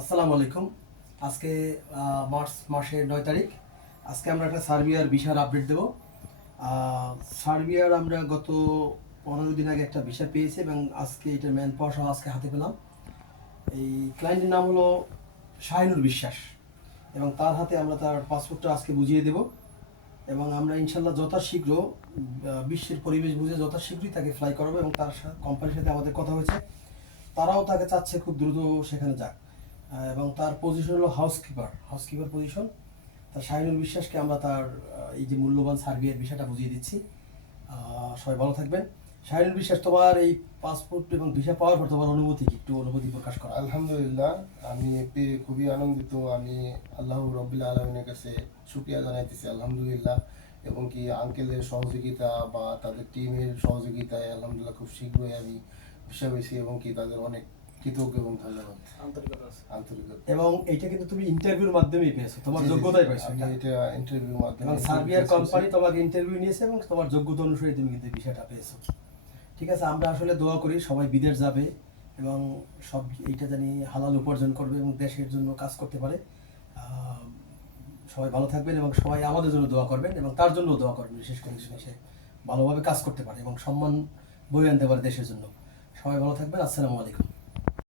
আসসালামু আলাইকুম। আজকে মার্চ মাসের 9 তারিখ। আজকে আমরা একটা সার্বিয়ার ভিসার আপডেট দেব। সার্বিয়ার আমরা গত 15 দিন আগে একটা ভিসা পেয়েছি এবং আজকে এটার ম্যান পাওয়ার সহ আজকে হাতে পেলাম। এই ক্লায়েন্টের নাম হলো শাহিনুর বিশ্বাস এবং তার হাতে আমরা তার পাসপোর্টটা আজকে বুঝিয়ে দেব এবং আমরা ইনশাল্লাহ যথাশীঘ্র বিশ্বের পরিবেশ বুঝে যথাশীঘ্রই তাকে ফ্লাই করাবো এবং তার কোম্পানির সাথে আমাদের কথা হয়েছে, তারাও তাকে চাচ্ছে খুব দ্রুত সেখানে যাক। এবং তার পজিশন হলো হাউসকিপার পজিশন। তার শাহিনুর বিশ্বাসকে আমরা তার এই যে মূল্যবান সার্বিয়ার বিষয়টা বুঝিয়ে দিচ্ছি। সবাই ভালো থাকবেন। শাহিনুর বিশ্বাস, তোমার এই পাসপোর্ট এবং ভিসা পাওয়ার পর তোমার অনুভূতি কি, একটু অনুভূতি প্রকাশ করো। আলহামদুলিল্লাহ, আমি পেয়ে খুবই আনন্দিত। আমি আল্লাহ রব্বিল আলমিনের কাছে শুকরিয়া জানাইতেছি আলহামদুলিল্লাহ, এবং কি আঙ্কেলের সহযোগিতা বা তাদের টিমের সহযোগিতায় আলহামদুলিল্লাহ খুব শীঘ্রই আমি ভিসা পেয়েছি এবং কি তাদের অনেক কৃতজ্ঞ এবং ধন্যবাদ, আন্তরিকতা। এবং এইটা কিন্তু তুমি ইন্টারভিউর মাধ্যমেই পেয়েছো, তোমার যোগ্যতায় পেয়েছো। আমি এটা ইন্টারভিউ মাধ্যমে এবং সার্বিয়ার কোম্পানি তোমাকে ইন্টারভিউ নিয়েছে এবং তোমার যোগ্যতা অনুসারে তুমি কিন্তু বিষয়টা পেয়েছো। ঠিক আছে, আমরা আসলে দোয়া করি সবাই বিদেশ যাবে এবং সব এইটা জানি হালাল উপার্জন করবে এবং দেশের জন্য কাজ করতে পারে। সবাই ভালো থাকবেন এবং সবাই আমাদের জন্য দোয়া করবেন এবং তার জন্য দোয়া করবেন, বিশেষ করে সে ভালোভাবে কাজ করতে পারে এবং সম্মান বয়ে আনতে পারে দেশের জন্য। সবাই ভালো থাকবেন। আসসালামু আলাইকুম।